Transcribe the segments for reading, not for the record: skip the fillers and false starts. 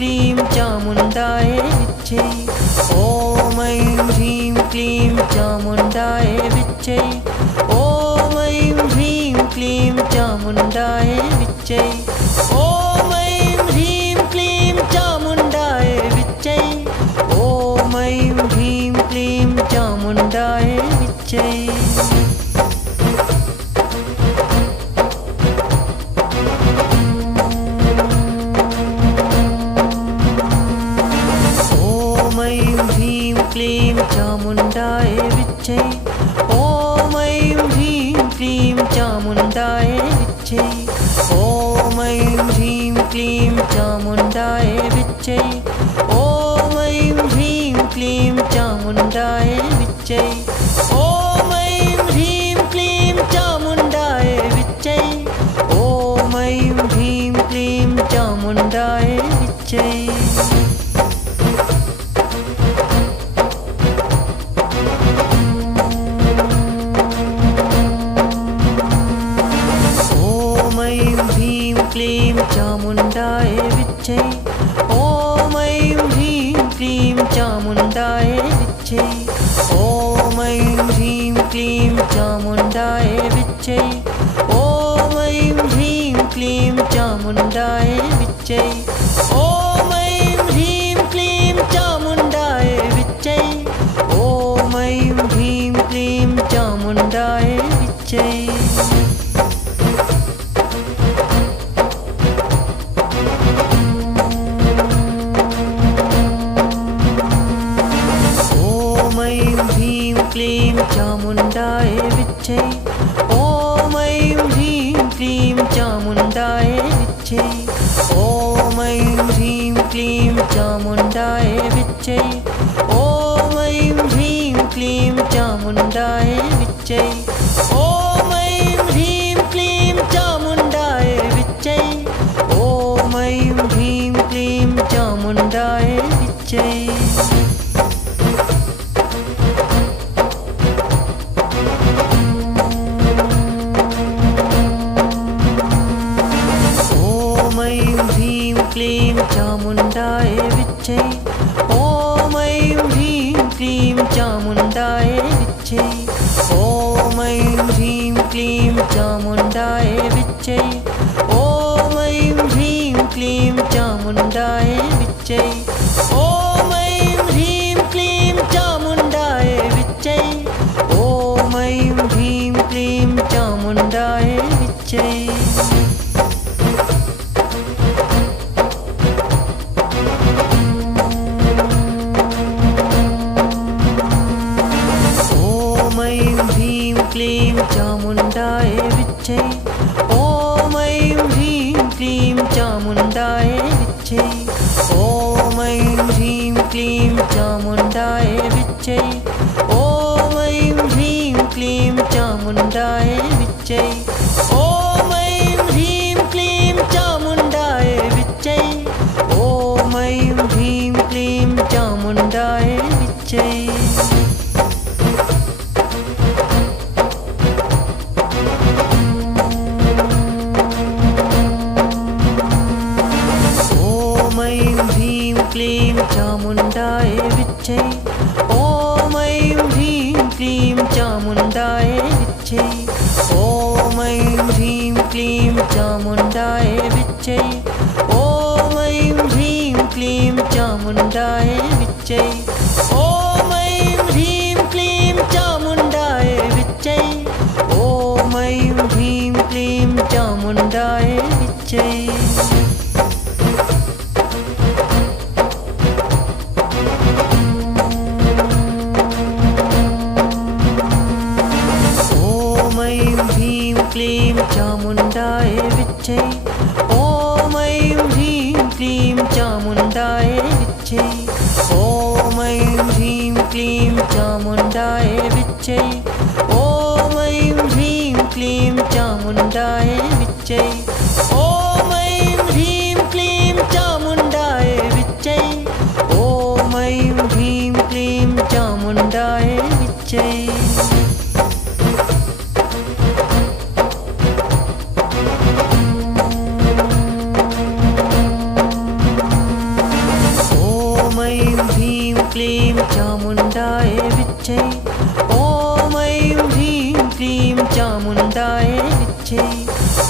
क्लीं चामुण्डाय विच्चे। ॐ ऐं ह्रीं क्लीं चामुण्डाय विच्चे। ॐ ऐं ह्रीं क्लीं चामुण्डाय विच्चे। ॐ ऐं ह्रीं क्लीं चामुण्डाय विच्चे। ॐ ऐं ह्रीं क्लीं चामुण्डाय विच्चे। क्लीं चामुण्डाय विच्चे। ॐ ऐं ह्रीं क्लीं चामुण्डाय विच्चे। ॐ ऐं ह्रीं क्लीं चामुण्डाय विच्चे। ॐ ऐं ह्रीं क्लीं चामुण्डाय विच्चे। ॐ ऐं ह्रीं क्लीं चामुण्डाय विच्चे। ॐ ऐं ह्रीं क्लीं चामुण्डाय विच्चे। क्लीं चामुण्डाय विच्चे। ॐ ऐं ह्रीं क्लीं चामुण्डाय विच्चे। ॐ ऐं ह्रीं क्लीं चामुण्डाय विच्चे। ॐ ऐं ह्रीं क्लीं चामुण्डाय विच्चे। ॐ ऐं ह्रीं क्लीं चामुण्डाय विच्चे। ॐ ऐं ह्रीं क्लीं चामुण्डाय विच्चे। क्लीं चामुण्डाय विच्चे। ॐ ऐं ह्रीं क्लीं चामुण्डाय विच्चे। ॐ ऐं ह्रीं क्लीं चामुण्डाय विच्चे। ॐ ऐं ह्रीं क्लीं चामुण्डाय विच्चे। ॐ ऐं ह्रीं क्लीं चामुण्डाय विच्चे। ॐ ऐं ह्रीं क्लीं चामुण्डाय विच्चे। क्लीं चामुण्डाय विच्चे। ॐ ऐं ह्रीं क्लीं चामुण्डाय विच्चे। ॐ ऐं ह्रीं क्लीं चामुण्डाय विच्चे। ॐ ऐं ह्रीं क्लीं चामुण्डाय विच्चे। ॐ ऐं ह्रीं क्लीं चामुण्डाय विच्चे। ॐ ऐं ह्रीं क्लीं चामुण्डाय विच्चे। क्लीं चामुण्डाय विच्चे। ॐ ऐं ह्रीं क्लीं चामुण्डाय विच्चे। ॐ ऐं ह्रीं क्लीं चामुण्डाय विच्चे। ॐ ऐं ह्रीं क्लीं चामुण्डाय विच्चे। ॐ ऐं ह्रीं क्लीं चामुण्डाय विच्चे। ॐ ऐं ह्रीं क्लीं चामुण्डाय विच्चे। क्लीं चामुण्डाय विच्चे। ॐ ऐं ह्रीं क्लीं चामुण्डाय विच्चे। ॐ ऐं ह्रीं क्लीं चामुण्डाय विच्चे। ॐ ऐं ह्रीं क्लीं चामुण्डाय विच्चे। ॐ ऐं ह्रीं क्लीं चामुण्डाय विच्चे। ॐ ऐं ह्रीं क्लीं चामुण्डाय विच्चे। क्लीं चामुण्डाय विच्चे। ॐ ऐं ह्रीं क्लीं चामुण्डाय विच्चे। ॐ ऐं ह्रीं क्लीं चामुण्डाय विच्चे। ॐ ऐं ह्रीं क्लीं चामुण्डाय विच्चे। ॐ ऐं ह्रीं क्लीं चामुण्डाय विच्चे। ॐ ऐं ह्रीं क्लीं चामुण्डाय विच्चे। ॐ विच्चै ॐ ऐं ह्रीं क्लीं चामुण्डाय विच्चै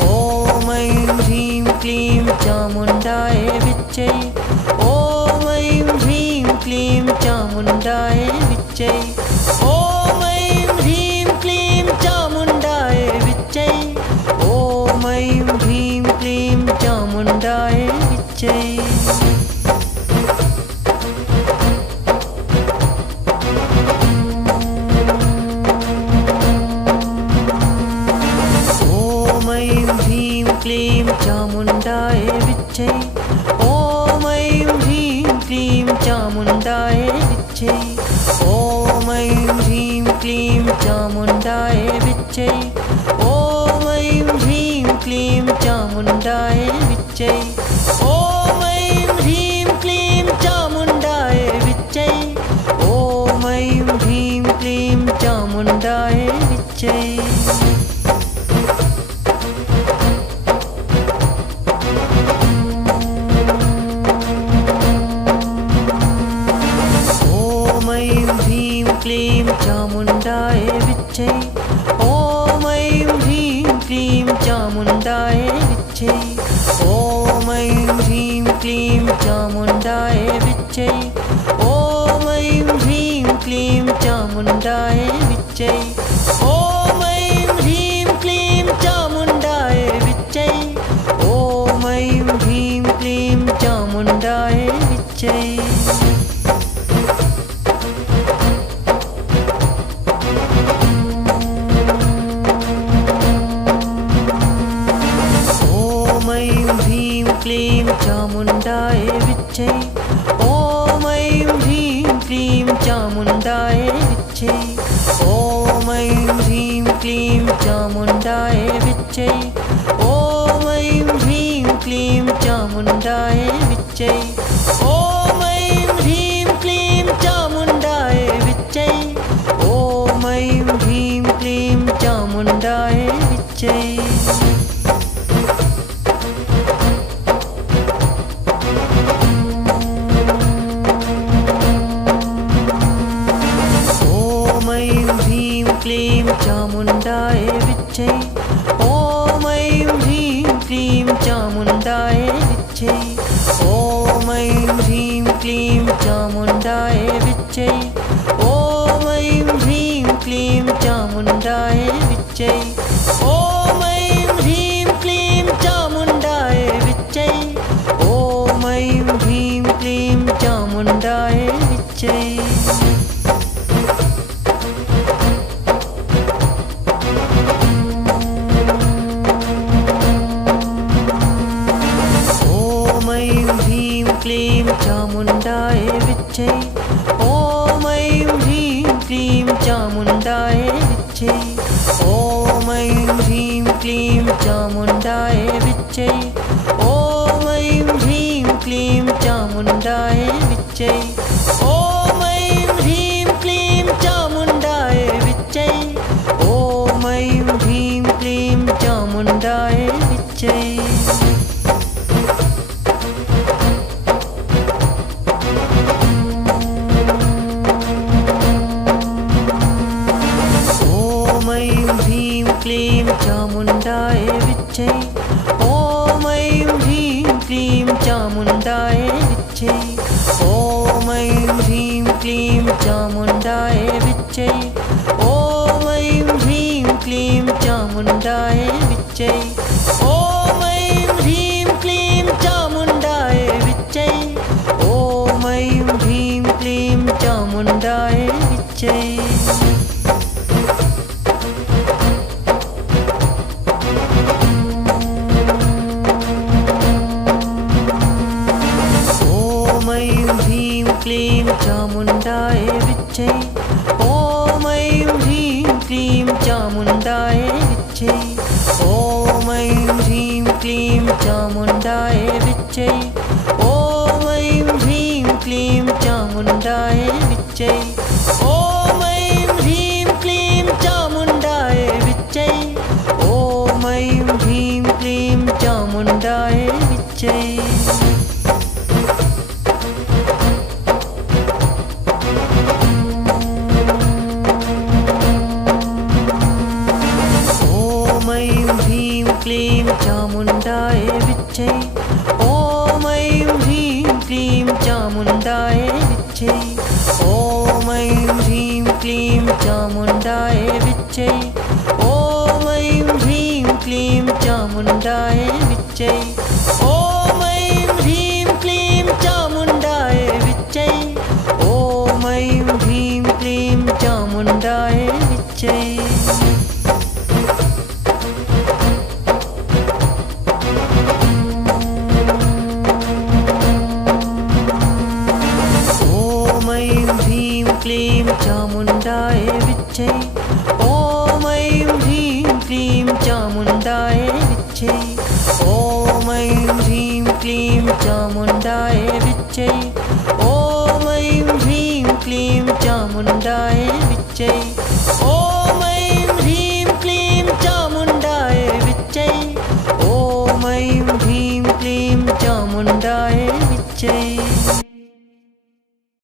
ॐ ऐं ह्रीं क्लीं चामुण्डाय विच्चै ॐ ऐं ह्रीं क्लीं चामुण्डाय विच्चै ॐ ऐं ह्रीं क्लीं चामुण्डाय विच्चै ॐ ऐं ह्रीं क्लीं चामुण्डाय विच्चै क्लीं चामुण्डाय विच्चै ॐ ऐं ह्रीं क्लीं चामुण्डाय विच्चै ॐ ऐं ह्रीं क्लीं चामुण्डाय विच्चै ॐ ऐं ह्रीं क्लीं चामुण्डाय विच्चै ॐ ऐं ह्रीं क्लीं चामुण्डाय विच्चै ॐ ऐं ह्रीं क्लीं चामुण्डाय विच्चै क्लीं चामुण्डाय विच्चै ॐ ऐं ह्रीं क्लीं चामुण्डाय विच्चै ॐ ऐं ह्रीं क्लीं चामुण्डाय विच्चै ॐ ऐं ह्रीं क्लीं चामुण्डाय विच्चै ॐ ऐं ह्रीं क्लीं चामुण्डाय विच्चै ॐ ऐं ह्रीं क्लीं चामुण्डाय विच्चै क्लीं चामुण्डाय विच्चै ॐ ऐं ह्रीं क्लीं चामुण्डाय विच्चै ॐ ऐं ह्रीं क्लीं चामुण्डाय विच्चै ॐ ऐं ह्रीं क्लीं चामुण्डाय विच्चै ॐ ऐं ह्रीं क्लीं चामुण्डाय विच्चै ॐ ऐं ह्रीं क्लीं चामुण्डाय विच्चै क्लीं चामुण्डाय विच्चै ॐ ऐं ह्रीं क्लीं चामुण्डाय विच्चै ॐ ऐं ह्रीं क्लीं चामुण्डाय विच्चै ॐ ऐं ह्रीं क्लीं चामुण्डाय विच्चै ॐ ऐं ह्रीं क्लीं चामुण्डाय विच्चै ॐ ऐं ह्रीं क्लीं चामुण्डाय विच्चै क्लीं चामुण्डाय विच्चै ॐ ऐं ह्रीं क्लीं चामुण्डाय विच्चै ॐ ऐं ह्रीं क्लीं चामुण्डाय विच्चै ॐ ऐं ह्रीं क्लीं चामुण्डाय विच्चै ॐ ऐं ह्रीं क्लीं चामुण्डाय विच्चै ॐ ऐं ह्रीं क्लीं चामुण्डाय विच्चै क्लीं चामुण्डाय विच्चै ॐ ऐं ह्रीं क्लीं चामुण्डाय विच्चै ॐ ऐं ह्रीं क्लीं चामुण्डाय विच्चै ॐ ऐं ह्रीं क्लीं चामुण्डाय विच्चै ॐ ऐं ह्रीं क्लीं चामुण्डाय विच्चै ॐ ऐं ह्रीं क्लीं चामुण्डाय विच्चै क्लीं चामुण्डाय विच्चै ॐ ऐं ह्रीं क्लीं चामुण्डाय विच्चै ॐ ऐं ह्रीं क्लीं चामुण्डाय विच्चै ॐ ऐं ह्रीं क्लीं चामुण्डाय विच्चै ॐ ऐं ह्रीं क्लीं चामुण्डाय विच्चै ॐ ऐं ह्रीं क्लीं चामुण्डाय विच्चै चामुण्डाय विच्चे ॐ ऐं ह्रीं क्लीं चामुण्डाय विच्चे ॐ ऐं ह्रीं क्लीं चामुण्डाय विच्चे ॐ ऐं ह्रीं क्लीं चामुण्डाय विच्चे ॐ ऐं ह्रीं क्लीं चामुण्डाय विच्चे क्लीं चामुण्डाय विच्चे ॐ ऐं ह्रीं क्लीं चामुण्डाय विच्चे ॐ ऐं ह्रीं क्लीं चामुण्डाय विच्चे ॐ ऐं ह्रीं क्लीं चामुण्डाय विच्चे ॐ